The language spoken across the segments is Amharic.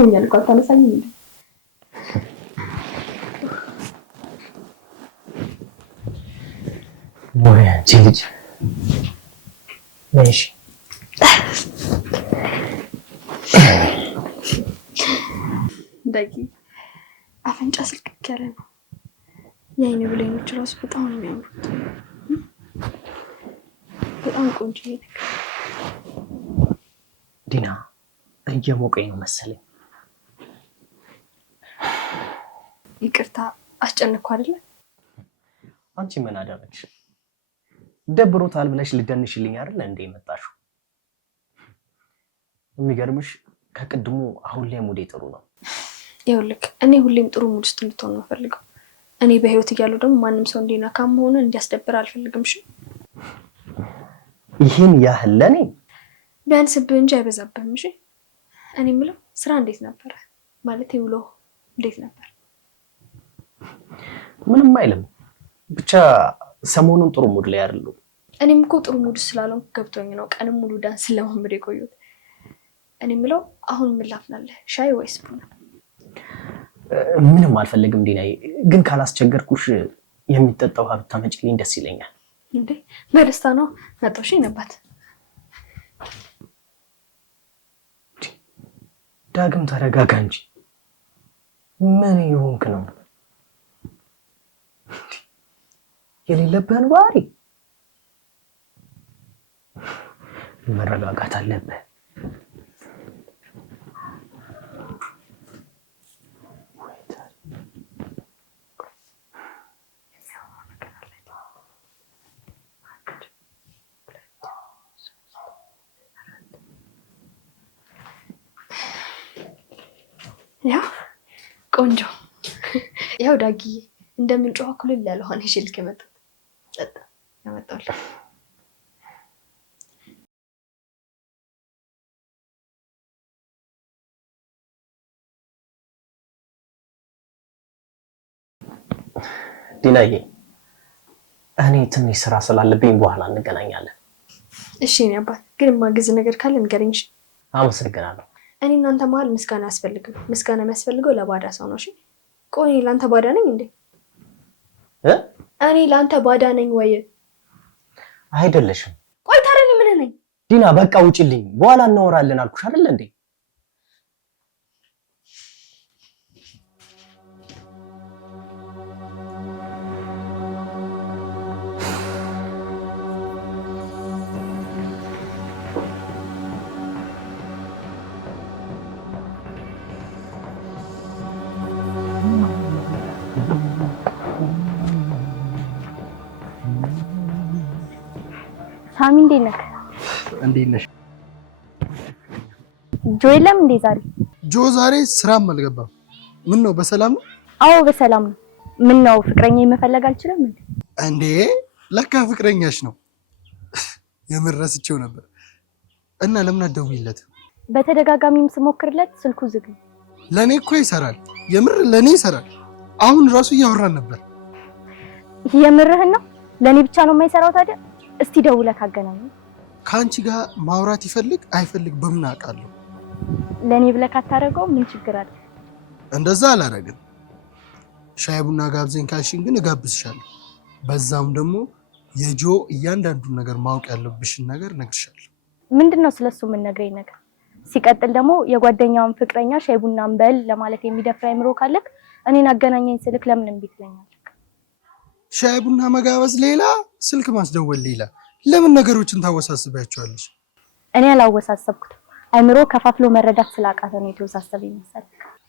ደክሞኛል እኮ አታነሳኝ እንዴ? ወይ አንቺ ልጅ ነሽ ዳጊ አፍንጫ ስልክክ ያለ ነው። የአይን ብሌኖች ራሱ በጣም ነው የሚያምሩት። በጣም ቆንጆ ነገር ዲና፣ እየሞቀኝ ነው መሰለኝ። ይቅርታ አስጨነቅኩ አይደለ? አንቺ ምን አደረግሽ? ደብሮታል ብለሽ ልደንሽልኝ አይደል እንዴ መጣሽው? የሚገርምሽ ከቅድሙ አሁን ላይ ሙዴ ጥሩ ነው። ይኸውልህ እኔ ሁሌም ጥሩ ሙድ ውስጥ እንድትሆን ነው ፈልገው። እኔ በህይወት እያለሁ ደግሞ ማንም ሰው እንዲነካም ሆነ እንዲያስደብር አልፈልግም። እሺ ይሄን ያህል ለኔ ቢያንስብህ እንጂ አይበዛብህም። እሺ እኔ የምለው ስራ እንዴት ነበረ? ማለት ውሎ እንዴት ነበር? ምንም አይልም፣ ብቻ ሰሞኑን ጥሩ ሙድ ላይ አይደለሁ። እኔም እኮ ጥሩ ሙድ ስላልሆንኩ ገብቶኝ ነው ቀንም ሙሉ ዳንስ ለማምድ የቆየሁት። እኔ የምለው አሁን ምን ላፍላለህ? ሻይ ወይስ ቡና? ምንም አልፈልግም ዲናዬ፣ ግን ካላስቸገርኩሽ የሚጠጣው ውሃ ብታመጪልኝ ደስ ይለኛል። እንዴ በደስታ ነው መጣሽ ነባት። ዳግም ተረጋጋ እንጂ ምን ይሆንክ ነው? የሌለብህን ባህሪ መረጋጋት አለብህ። ያው ቆንጆ ያው ዳጊዬ እንደምንጮህ ኩልል ያለ ሆነ ይሽልክ የመጣው ጠጣ ያመጣው ዲናዬ፣ እኔ ትንሽ ስራ ስላለብኝ በኋላ እንገናኛለን። እሺ እኔ አባት ግን ማግዝ ነገር ካለ ንገረኝ። እሺ አመሰግናለሁ። እኔ እናንተ መሀል ምስጋና አያስፈልግም። ምስጋና የሚያስፈልገው ለባዳ ሰው ነው። እሺ ቆይ ለአንተ ባዳ ነኝ እንዴ? እኔ ለአንተ ባዳ ነኝ ወይ? አይደለሽም። ቆይ ታዲያ እኔ ምን ነኝ? ዲና በቃ ውጪልኝ፣ በኋላ እናወራለን አልኩሽ አይደል እንዴ? ሳሚ እንዴት ነህ? እንዴት ነሽ? ጆ የለም እንዴ ዛሬ? ጆ ዛሬ ስራም አልገባም። ምን ነው በሰላም ነው? አዎ በሰላም ነው። ምን ነው ፍቅረኛ መፈለግ አልችልም እንዴ? እንዴ ለካ ፍቅረኛሽ ነው። የምረስቸው ነበር። እና ለምን አትደውይለት? በተደጋጋሚም ስሞክርለት ስልኩ ዝግ ነው። ለኔ እኮ ይሰራል። የምር ለኔ ይሰራል። አሁን ራሱ እያወራን ነበር። የምርህን ነው? ለኔ ብቻ ነው የማይሰራው ታዲያ? እስቲ ደውለህ አገናኝ። ከአንቺ ጋር ማውራት ይፈልግ አይፈልግ በምን አውቃለሁ? ለኔ ብለህ ካታረገው ምን ችግር አለ? እንደዛ አላረግም። ሻይ ቡና ጋብዘኝ ካልሽኝ ግን እጋብዝሻለሁ። በዛም ደግሞ የጆ እያንዳንዱን ነገር ማወቅ ያለብሽን ነገር እነግርሻለሁ። ምንድነው ስለሱ የምነግረኝ ነገር? ሲቀጥል ደግሞ የጓደኛውን ፍቅረኛ ሻይ ቡናን በል ለማለት የሚደፍር አይምሮ ካለክ እኔን አገናኘኝ ስልክ ለምን እምቢ ትለኛለህ? ሻይ ቡና መጋበዝ ሌላ፣ ስልክ ማስደወል ሌላ። ለምን ነገሮችን ታወሳስባቸዋለሽ? እኔ አላወሳሰብኩትም። አይምሮ ከፋፍሎ መረዳት ስላቃተ ነው የተወሳሰበ ይመስላል።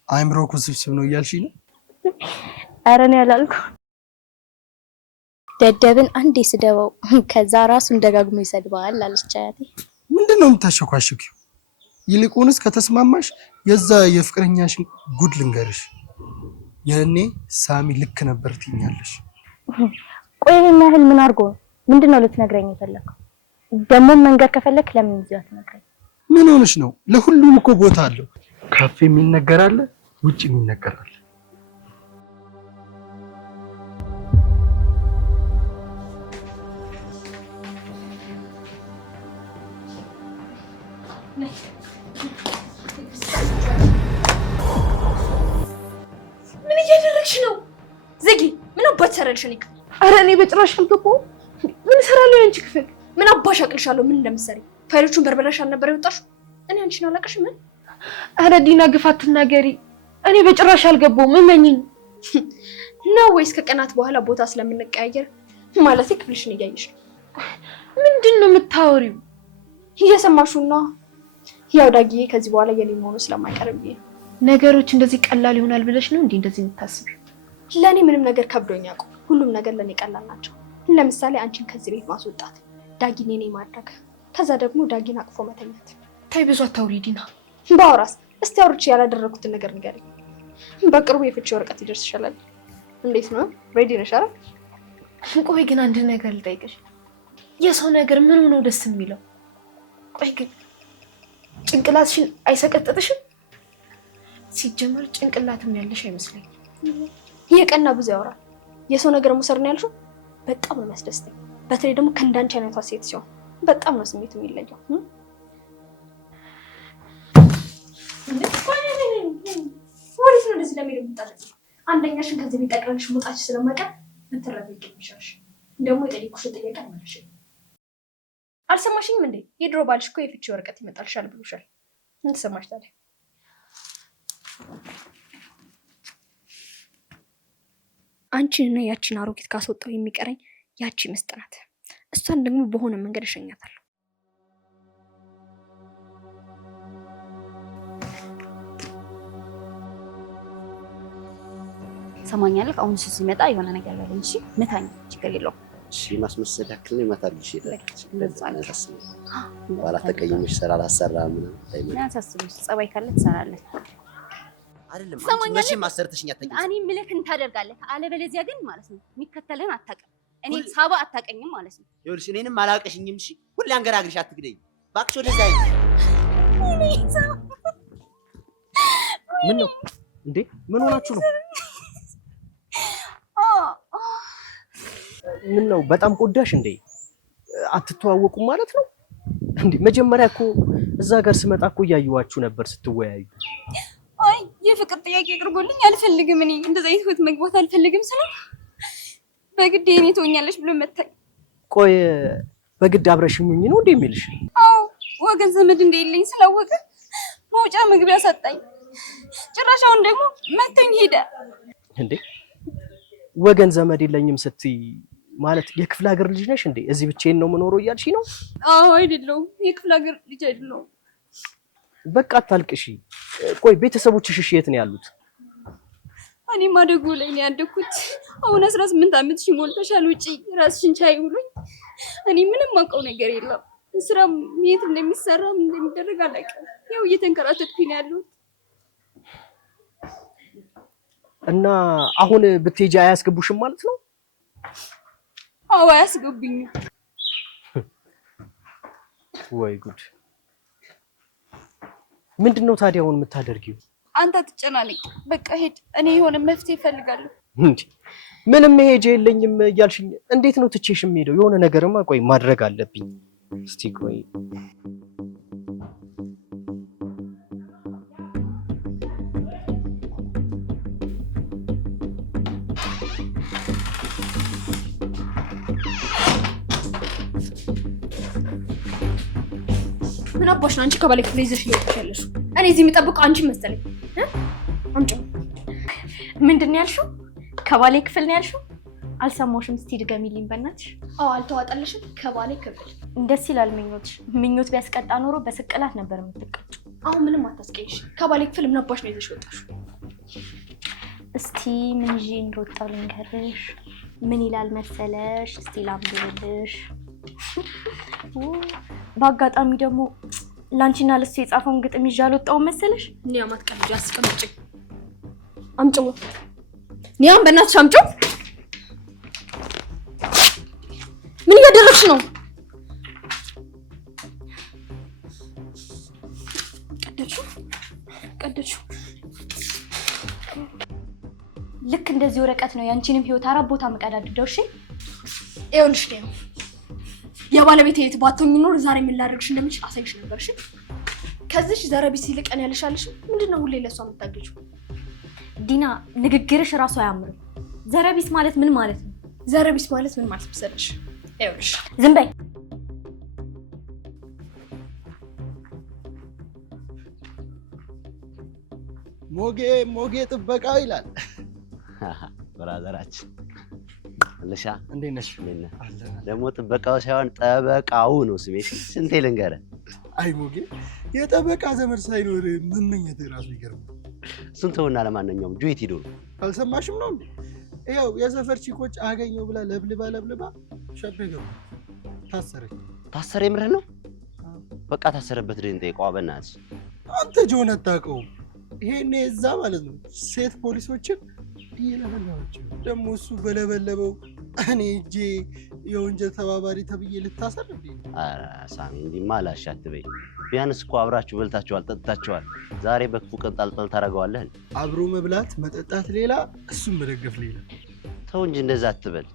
አይምሮ ውስብስብ ነው እያልሽኝ ነው? ኧረ እኔ አላልኩም። ደደብን አንዴ ስደበው ከዛ ራሱን ደጋግሞ ይሰድባል አለች አያቴ። ምንድነው የምታሸኳሽኪው? ይልቁንስ ከተስማማሽ የዛ የፍቅረኛሽን ጉድ ልንገርሽ። የኔ ሳሚ ልክ ነበር ትኛለሽ። ቆይ ይሄን ያህል ምን አድርጎ ምንድነው ልትነግረኝ የፈለከው? ደግሞ መንገር ከፈለክ ለምን ይዘት ነግረኝ? ምን ሆነሽ ነው? ለሁሉም እኮ ቦታ አለው። ካፌ የሚነገር አለ፣ ውጭ የሚነገር አለ። ትሰራለሽ? እኔ ክፍል? ኧረ እኔ በጭራሽ አልገባሁም። ምን እሰራለሁ አንቺ ክፍል? ምን አባሽ አቅልሻለሁ ምን እንደምትሰሪ? ፋይሎቹን በርበረሽ አልነበረ የወጣሽው? እኔ አንቺን አላውቅሽም። ምን? ኧረ ዲና ግፍ አትናገሪ። እኔ በጭራሽ አልገባሁም። እመኚኝ። ነው ወይስ ከቀናት በኋላ ቦታ ስለምንቀያየር ማለት ክፍልሽን እያየሽ ነው? ምንድን ነው የምታወሪው? እየሰማሽው ነው? ያው ዳጊዬ ከዚህ በኋላ የኔ መሆኑ ስለማይቀርብ ነገሮች እንደዚህ ቀላል ይሆናል ብለሽ ነው እንዴ እንደዚህ የምታስቢው? ለኔ ምንም ነገር ከብዶኝ ያውቁ። ሁሉም ነገር ለኔ ቀላል ናቸው። ለምሳሌ አንቺን ከዚህ ቤት ማስወጣት፣ ዳጊን የኔ ማድረግ፣ ከዛ ደግሞ ዳጊን አቅፎ መተኛት። ታይ ብዙ አታውሪ ዲና። ባውራስ እስቲ አውርቼ ያላደረኩትን ነገር ንገሪኝ። በቅርቡ የፍቺ ወረቀት ይደርስሻል። እንዴት ነው? ሬዲ ነሽ አይደል? ቆይ ግን አንድ ነገር ልጠይቅሽ። የሰው ነገር ምን ሆኖ ደስ የሚለው? ቆይ ግን ጭንቅላትሽን አይሰቀጥጥሽም? ሲጀመር ጭንቅላትም ያለሽ አይመስለኝም። የቀና ብዙ ያወራል። የሰው ነገር መውሰድ ነው ያልሽው? በጣም ነው የሚያስደስተኝ። በተለይ ደግሞ ከእንዳንቺ አይነቷ ሴት ሲሆን በጣም ነው ስሜቱ የሚለየው። ወዴት ነው እንደዚህ ለምን የምትጣለኝ? አንደኛሽን ከዚህ ቤት ጠቅለልሽ መውጣትሽ ስለማይቀር ብትረጋጊ ይሻልሽ። ደግሞ የጠየኩሽን ጥያቄ አልመለስሽም። አልሰማሽኝም እንዴ? የድሮ ባልሽ እኮ የፍቺ ወረቀት ይመጣልሻል ብሎሻል። ምን ተሰማሽ ታዲያ? አንቺን እና ያቺን አሮጊት ካስወጣው የሚቀረኝ ያቺ ምስጥ ናት። እሷን ደግሞ በሆነ መንገድ እሸኛታለሁ። ሰማኛለህ? አሁን እሱ ሲመጣ የሆነ ነገር ያለኝ እሺ፣ መታኝ፣ ችግር የለውም። እሺ፣ ማስመሰል ያክል ነው ይመታልሽ ይላል። በኋላ ተቀይመሽ ስራ ላሰራ ምናምን ምን አሳስብሽ፣ ጸባይ ካለ ትሰራለህ። አይደለም አንቺ መቼም አሰርተሽኝ አታውቂም። እኔ ምልክን ታደርጋለህ፣ አለበለዚያ ግን ማለት ነው የሚከተልህን አታውቅም። እኔ ሳባ አታውቀኝም ማለት ነው። ይኸውልሽ እኔንም አላውቅሽኝም። እሺ ሁሌ አንገራግርሽ አትግደኝ እባክሽ። ወደዛ አይ ምን ነው እንዴ? ምን ሆናችሁ ነው? ምን ነው በጣም ቆዳሽ እንዴ? አትተዋወቁም ማለት ነው እንዴ? መጀመሪያ እኮ እዛ ጋር ስመጣ እኮ እያየኋችሁ ነበር ስትወያዩ። አይ የፍቅር ጥያቄ አቅርቦልኝ አልፈልግም። እኔ እንደዛ አይነት ህይወት መግባት አልፈልግም ስለ በግድ የኔ ትሆኛለሽ ብሎ መታኝ። ቆይ በግድ አብረሽኝ ነው እንዴ የሚልሽ? አዎ ወገን ዘመድ እንደሌለኝ ስላወቀ መውጫ መግቢያ ሰጠኝ። ጭራሽ አሁን ደግሞ መተኝ ሄደ። እንዴ ወገን ዘመድ የለኝም ስትይ ማለት የክፍለ ሀገር ልጅ ነሽ እንዴ? እዚህ ብቻዬን ነው የምኖረው እያልሽ ነው? አዎ አይደለሁም፣ የክፍለ ሀገር ልጅ አይደለሁም። በቃ አታልቅሺ። ቆይ ቤተሰቦችሽ የት ነው ያሉት? እኔ ማደጎ ላይ ነው ያደኩት። አሁን 18 ዓመት ሞልቶሻል፣ ውጪ ራስሽን ቻይ ብሎኝ እኔ ምንም አውቀው ነገር የለም። ስራ የት እንደሚሰራ እንደሚደረግ አላውቅም። ያው እየተንከራተትኩኝ ነው ያለሁት። እና አሁን ብትሄጂ አያስገቡሽም ማለት ነው? አዎ አያስገቡኝም። ወይ ጉድ! ምንድነው ታዲያ አሁን የምታደርጊው? አንተ አትጨናነቅ፣ በቃ ሄድ። እኔ የሆነ መፍትሄ እፈልጋለሁ። እንዴ ምንም መሄጃ የለኝም እያልሽኝ እንዴት ነው ትቼሽ የምሄደው? የሆነ ነገርማ ቆይ ማድረግ አለብኝ። እስቲ ቆይ ምን አባሽ ነው አንቺ ከባለ ክፍል ይዘሽ እየወጣሽ? እኔ እዚህ የምጠብቀው አንቺ መሰለኝ። አምጪ። ምንድን ነው ያልሽው? ከባሌ ክፍል ነው ያልሽው? አልሰማሁሽም። እስቲ ድገሚልኝ በእናትሽ። አዎ አልተዋጠልሽም? ከባሌ ክፍል። ደስ ይላል ምኞትሽ። ምኞት ቢያስቀጣ ኖሮ በስቅላት ነበር የምትቀጩ። አሁን ምንም አታስቀይሽ። ከባሌ ክፍል ምን አባሽ ነው ይዘሽ ወጣሽ? እስቲ ምን ይዤ እንደወጣሁ ልንገርሽ። ምን ይላል መሰለሽ? እስቲ ላምብልሽ። በአጋጣሚ ደግሞ ላንቺና ለሱ የጻፈውን ግጥም ይዤ አልወጣሁም መሰለሽ? ኒያማት ቀልጅ አስቀምጪ። አምጪው። ኒያም በእናትሽ አምጪው። ምን እያደረግሽ ነው? ቀደድሽው። ልክ እንደዚህ ወረቀት ነው ያንቺንም ህይወት አራት ቦታ መቀዳድደው። እሺ ይኸውልሽ ኒያም የባለቤቴ የት ባትሆኚ ኖር ዛሬ ምን ላደርግሽ እንደምችል አሳይሽ ነበር። እሺ ከዚህ ዘረቢስ ይልቀን ያልሻልሽ ምንድነው ሁሌ ለሷ የምታገጂው? ዲና ንግግርሽ ራሱ አያምርም። ዘረቢስ ማለት ምን ማለት ነው? ዘረቢስ ማለት ምን ማለት መሰለሽ? ይኸውልሽ ዝም በይ። ሞጌ ጥበቃው ይላል። ብራዘራችን ልሻ እንዴት ነሽ? ደግሞ ጥበቃው ሳይሆን ጠበቃው ነው ስሜ። ስንቴ ልንገርህ? አይ ሞጌ የጠበቃ ዘመድ ሳይኖር መመኘት ራሱ ይገርም። እሱን ተውና ለማንኛውም ጆይት ሄዶ ነው አልሰማሽም ነው እንዴ? ያው የሰፈር ቺኮች አገኘው ብላ ለብልባ ሸበገው ታሰረች። ታሰረ? የምርህ ነው? በቃ ታሰረበት ደን ጠይቀዋ በእናትህ። አንተ ጆን አታውቀውም? ይሄኔ እዛ ማለት ነው ሴት ፖሊሶችን እየለበለባቸው ደግሞ እሱ በለበለበው እኔ እጄ የወንጀል ተባባሪ ተብዬ ልታሰር እንዴ? ኧረ ሳሚ እንዲህማ አላሻትበኝ። ቢያንስ እኮ አብራችሁ በልታችኋል፣ ጠጥታችኋል። ዛሬ በክፉ ቀን ጣልጠል ታደርገዋለህ። አብሮ መብላት መጠጣት ሌላ፣ እሱን መደገፍ ሌላ። ተው እንጂ እንደዛ አትበል።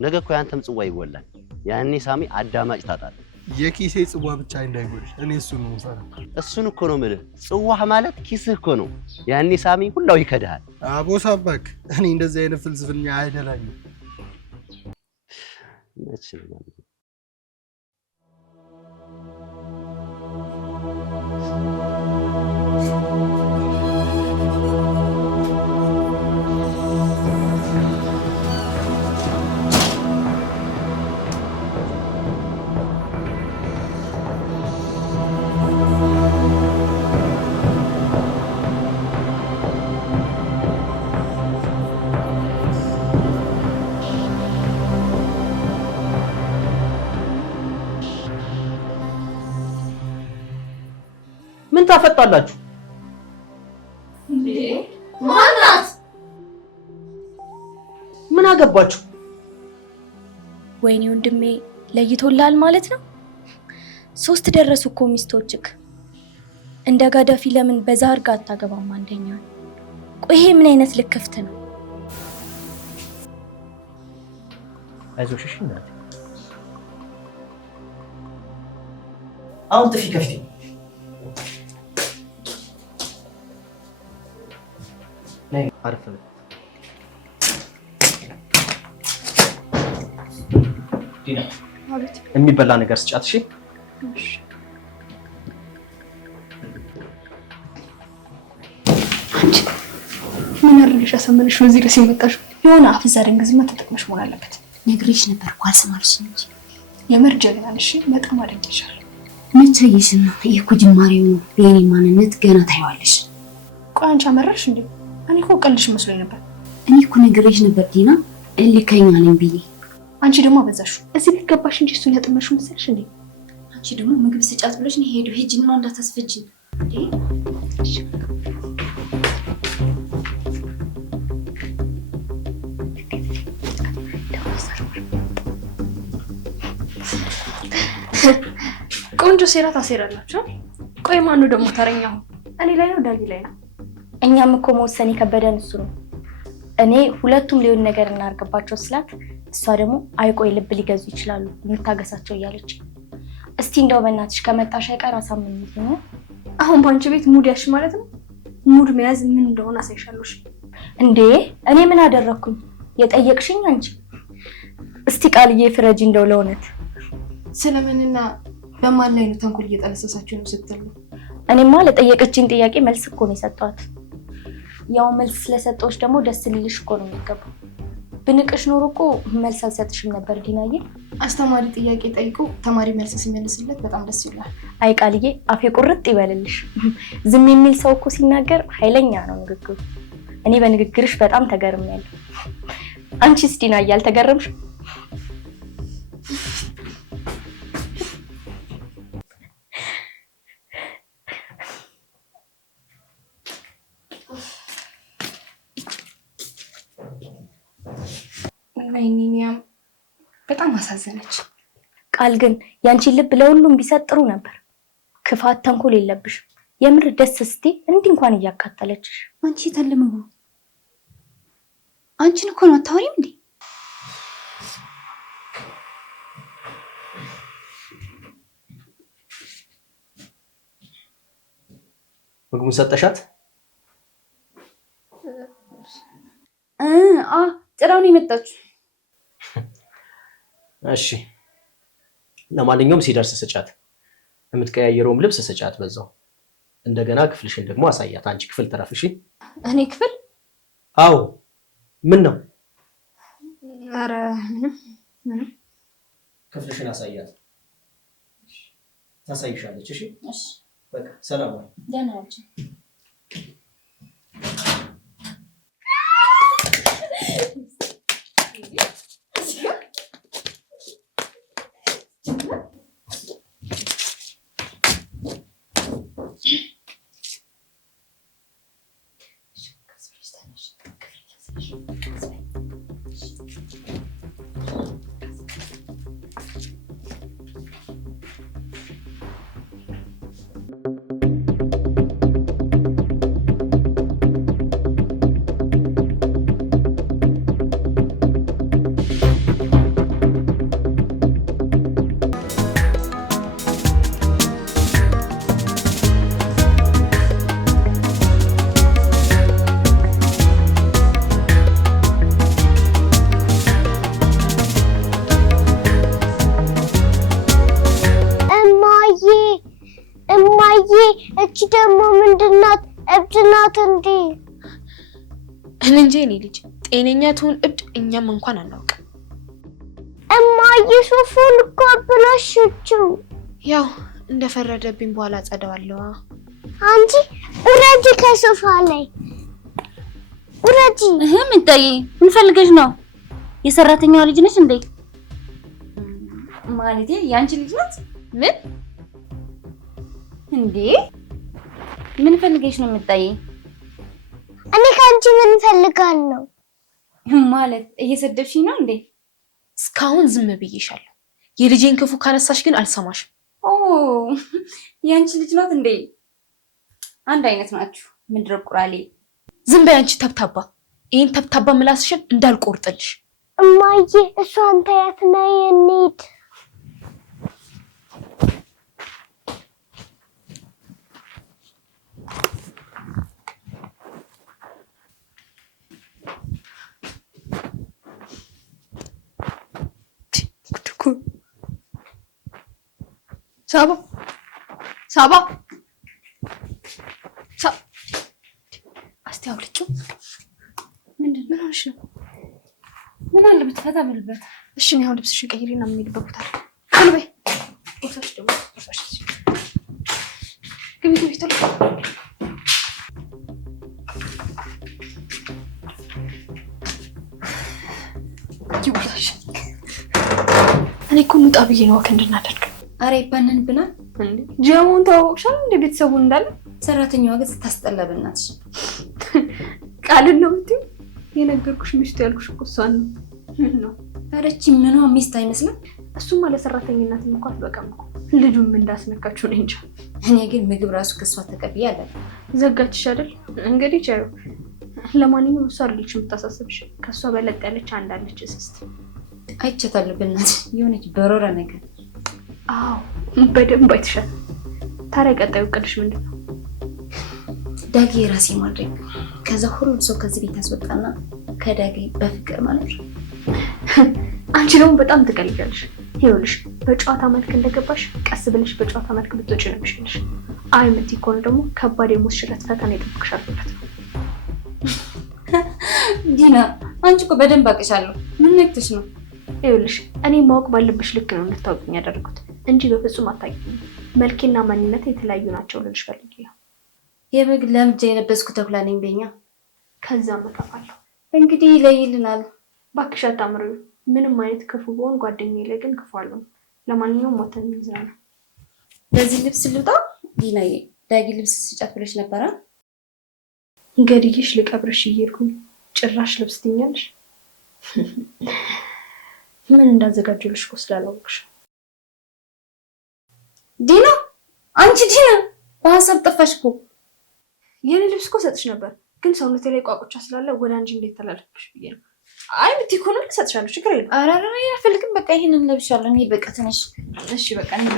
ነገ እኮ ያንተም ጽዋ ይጎላል። ያኔ ሳሚ አዳማጭ ታጣለህ። የኪሴ ጽዋ ብቻ እንዳይጎልሽ እኔ እሱን ነው የምሰራው። እሱን እኮ ነው የምልህ። ጽዋህ ማለት ኪስህ እኮ ነው። ያኔ ሳሚ ሁላው ይከዳሃል። አቦስ አባክ እኔ እንደዚህ አይነት ፍልስፍና አይደላኝም። ምን ታፈጣላችሁ? ማናት? ምን አገባችሁ? ወይኔ ወንድሜ ለይቶላል ማለት ነው። 3 ደረሱ እኮ ሚስቶችክ። እንደ ጋዳፊ ለምን በዛ አርጋ አታገባም አንደኛ? ቆይ ይሄ ምን አይነት ልክፍት ነው? አይዞሽ እሺ እናቴ። አሁን ጥፊ ከፊቴ። ነይ አረፍ በል። ዲና ማለት የሚበላ ነገር ስጫት እሺ? እሺ። ምን አድርገሽ አሰመንሽ ነው እዚህ ድረስ የመጣሽው? የሆነ አፍዛ ደንግዝማ ተጠቅመሽ መሆን አለበት። ነግሬሽ ነበር እኮ አልሰማልሽ እንጂ። የምር ጀግና ነሽ። በጣም አደንቅሻለሁ። መቼስ ነው ይሄ ጅማሬው ነው። የኔ ማንነት ገና ታይዋለሽ። ቆይ አንቺ አመረርሽ እንዴ? እኔ እኮ ቀልሽ መስሎኝ ነበር። እኔ እኮ ነግሬሽ ነበር ዲና፣ እልከኛ ነኝ ብዬ። አንቺ ደግሞ አበዛሽው። እዚህ ቤት ገባሽ እንጂ እሱን ያጠመሽው መሰልሽ እንዴ? አንቺ ደግሞ ምግብ ስጫት ብለሽ ነው ሄዱ። ሂጂና እንዳታስፈጂኝ እንዴ። ቆንጆ ሴራ ታሴራላችሁ። ቆይ ማነው ደግሞ ተረኛው? እኔ ላይ ነው ዳጊ ላይ ነው? እኛም እኮ መወሰን የከበደን እሱ ነው። እኔ ሁለቱም ሊሆን ነገር እናርግባቸው ስላት፣ እሷ ደግሞ አይቆይ ልብ ሊገዙ ይችላሉ እንታገሳቸው እያለች። እስቲ እንደው በእናትሽ ከመጣሽ አይቀር አሳምኚኝ ነው። አሁን ባንቺ ቤት ሙድ ያሽ ማለት ነው? ሙድ መያዝ ምን እንደሆነ አሳይሻለሁ እንዴ። እኔ ምን አደረኩኝ? የጠየቅሽኝ አንቺ። እስቲ ቃልዬ ፍረጂ እንደው ለእውነት። ስለምንና በማን ላይ ነው ተንኮል እየጠለሰሳችሁ ነው ስትል ነው? እኔማ ለጠየቀችኝ ጥያቄ መልስ እኮ ነው የሰጠኋት። ያው መልስ ስለሰጠሁሽ ደግሞ ደስ ሊልሽ እኮ ነው የሚገባው። ብንቅሽ ኖሮ እኮ መልስ አልሰጥሽም ነበር ዲናዬ። አስተማሪ ጥያቄ ጠይቆ ተማሪ መልስ ሲመልስለት በጣም ደስ ይላል። አይ ቃልዬ አፌ ቁርጥ ይበልልሽ። ዝም የሚል ሰው እኮ ሲናገር ኃይለኛ ነው ንግግሩ። እኔ በንግግርሽ በጣም ተገርሜያለሁ። አንቺስ ዲናዬ አልተገረምሽም? ወይኔኒያም በጣም አሳዘነች። ቃል ግን ያንቺን ልብ ለሁሉም ቢሰጥ ጥሩ ነበር። ክፋት፣ ተንኮል የለብሽም። የምር ደስ እስቲ እንዲህ እንኳን እያካተለችሽ። አንቺ ተልም ነው። አንቺን እኮ ነው አታወሪም እንዴ? ምግቡን ሰጠሻት? ጥራውን የመጣችው እሺ ለማንኛውም ሲደርስ ስጫት፣ የምትቀያየረውም ልብስ ስጫት በዛው። እንደገና ክፍልሽን ደግሞ አሳያት። አንቺ ክፍል ተረፍሽ። እኔ ክፍል? አዎ ምን ነው? ኧረ ምንም። ክፍልሽን አሳያት። ታሳይሻለች። እሺ እሺ በቃ ሰላም ነው። ደህና ነች። እቺ ደግሞ ምንድናት? እብድ ናት እንዴ? እንጂ እኔ ልጅ ጤነኛ ትሁን እብድ እኛም እንኳን አናውቅም። እማዬ ሶፋውን እኮ አበላሸችው። ያው እንደፈረደብኝ በኋላ አጸደዋለሁ። አንቺ ውረጂ ከሶፋ ላይ ውረጂ። ምንጠይ ምን ፈልገሽ ነው? የሰራተኛዋ ልጅ ነሽ እንዴ? ማለቴ ያንቺ ልጅ ናት? ምን እንዴ ምን ፈልገሽ ነው የምትጠይ? እኔ ካንቺ ምን ፈልጋለሁ? ማለት እየሰደብሽኝ ነው እንዴ? እስካሁን ዝም ብዬሻለሁ። የልጄን ክፉ ካነሳሽ ግን አልሰማሽም። ኦ ያንቺ ልጅ ናት እንዴ? አንድ አይነት ናችሁ። ምድረ ቁራሌ። ዝም በይ አንቺ ተብታባ። ይሄን ተብታባ ምላስሽን እንዳልቆርጥልሽ። እማዬ እሷን ታያት ነው እንሂድ። ሳባ አስቲ አውልቂው። ምንድን ነው? እሺ ምን አለ ብትፈታ ብልበት። እሺ ነው አሁን ልብስሽን ቀይሪና የምንሄድበት ቦታ አለ። ቶሎ በይ። ቦታሽ ደግሞ ቦታሽ ግቢ ግቢ ቶሎ። ይውላሽ እኔ እኮ እንውጣ ብዬ ነው ወክ እንድናደርግ። አሬ ባንን ብና እንዴ ጀሙን ታወቅሻል እንዴ? ቤተሰቡ እንዳለ ሰራተኛዋ ግን ስታስጠላ በእናትሽ። ቃልን ነው እንዴ የነገርኩሽ? ሚስቱ ያልኩሽ እኮ እሷን ነው። ምን ነው አረቺ ምኗ ሚስት አይመስልም። እሱማ ለሰራተኝነት እኮ አትበቃም እኮ። ልጁም እንዳስነካችሁ ነው እንጂ። እኔ ግን ምግብ ራሱ ከሷ ተቀብዬ አለ። ዘጋችሽ አይደል? እንግዲህ ቻዩ። ለማንኛውም እሷ አይደለች የምታሳስብሽ፣ ከሷ በለጥ ያለች አንዳለች እስስት አይቻታለሁ። በእናትሽ የሆነች በሮራ ነገር። አዎ በደንብ አይተሻል። ታዲያ ቀጣዩ እቅድሽ ምንድን ነው? ዳጊ የራሴ ማድረግ፣ ከዛ ሁሉም ሰው ከዚህ ቤት ያስወጣና ከዳጊ በፍቅር ማለት ነው። አንቺ ደግሞ በጣም ትቀልጃለሽ። ይኸውልሽ በጨዋታ መልክ እንደገባሽ ቀስ ብለሽ በጨዋታ መልክ ብትወጪ ነው የሚሻልሽ። አይ የምትይ ከሆነ ደግሞ ከባድ የሞት ሽረት ፈተና ይጠብቅሻል ማለት ነው። ዲና አንቺ እኮ በደንብ አውቅሻለሁ። ምን ነክተሽ ነው? ይኸውልሽ እኔ ማወቅ ባለብሽ ልክ ነው እንድታውቂኝ ያደረኩት እንጂ በፍጹም አታውቂኝም። መልኬና ማንነት የተለያዩ ናቸው ልልሽ ፈልጌ ነው። የበግ ለምጃ የለበስኩ ተኩላ ነኝ በኛ። ከዛ መጣፋለሁ። እንግዲህ ይለይልናል። እባክሽ አታምሪው። ምንም አይነት ክፉ በሆን ጓደኛዬ ላይ ግን ክፉ አልሆንም። ለማንኛውም ሞተን እንዝራና በዚህ ልብስ ልውጣ። ዲናዬ ዳጊ ልብስ ስጫት ብለሽ ነበረ። ገድዬሽ ልቀብርሽ እየሄድኩኝ ጭራሽ ልብስ ትኛለሽ። ምን እንዳዘጋጀልሽ እኮ ስላላወቅሽ። ዲና አንቺ ዲና በሀሳብ ጠፋሽ እኮ። የኔ ልብስ እኮ ሰጥሽ ነበር፣ ግን ሰውነቴ ላይ ቋቁቻ ስላለ ወደ አንቺ እንዴት ተላለፍሽ ብዬ ነው። አይ ብትይ እኮ ነው ልሰጥሻለሁ፣ ችግር የለም። ኧረ አልፈልግም። በቃ ይሄንን ለብሻለሁ እኔ። በቃ ትንሽ እሺ በቃ እኔ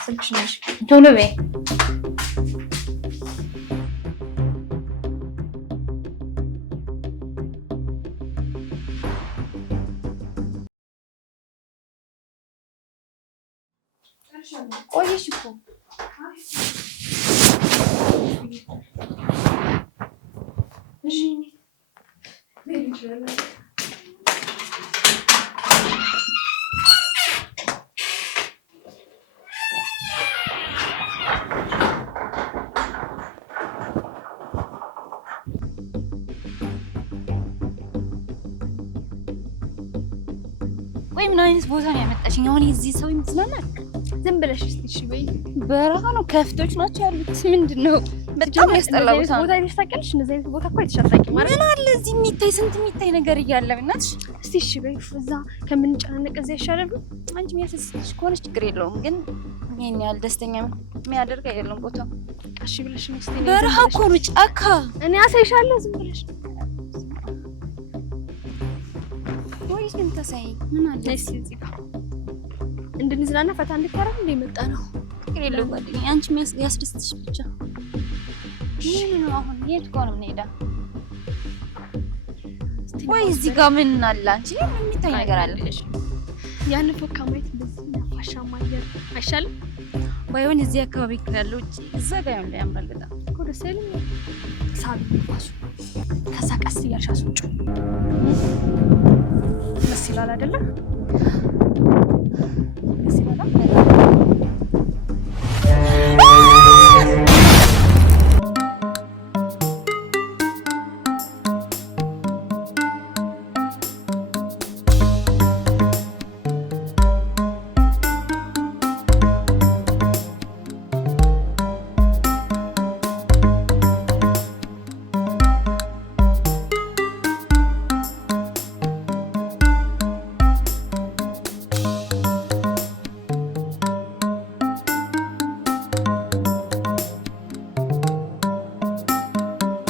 ስልክሽ ነሽ ቶሎ በይ። ቆየሽ እኮ ወይ ምን አይነት ቦታ ነው ያመጣሽኝ? አሁን እዚህ ሰው ይመስላል። ዝም ብለሽ እስቲ እሺ በይ። በረሃ ነው፣ ከፍቶች ናቸው ያሉት። ምንድነው? በጣም ያስጠላ ቦታ ነው። ቦታ ታውቂያለሽ? እንደዚህ አይነት ቦታ እኮ አይተሽ አታውቂም ማለት ምን አለ እዚህ የሚታይ ስንት የሚታይ ነገር እያለ እናትሽ። እስቲ እሺ በይ። እዛ ከምንጨናነቅ እዚህ አይሻልም? አንቺ የሚያስደስትሽ ከሆነች ችግር የለውም፣ ግን ይሄን ያህል ደስተኛ የሚያደርግ አይደለም ቦታው። እሺ ብለሽ ነው። እስቲ በረሃ እኮ ነው፣ ጫካ። እኔ አሳይሻለሁ። ዝም ብለሽ ወይስ ምን ተሳይ? ምን አለ እስቲ እዚህ ጋር እንድንዝናና ፈታ እንድታረግ እንደመጣ ነው። ችግር የለውም ጓደኛዬ፣ አንቺ ያስደስትሽ ብቻ። ምን ነው አሁን የት ጋር ነው የምንሄደው? ወይ እዚህ ጋር ምን አለ? አንቺ ምን የሚታይ ነገር አለ? ያን ፎካ ማየት እንደዚህ ነፋሻማ አየር አይሻልም? ባይሆን እዚህ አካባቢ ካለው ውጪ እዛ ጋር ያምራል በጣም እኮ ደስ አይልም? ሳቢ ንፋሱ ከዛ ቀስ እያልሽ አስወጪው። ደስ ይላል አይደለም?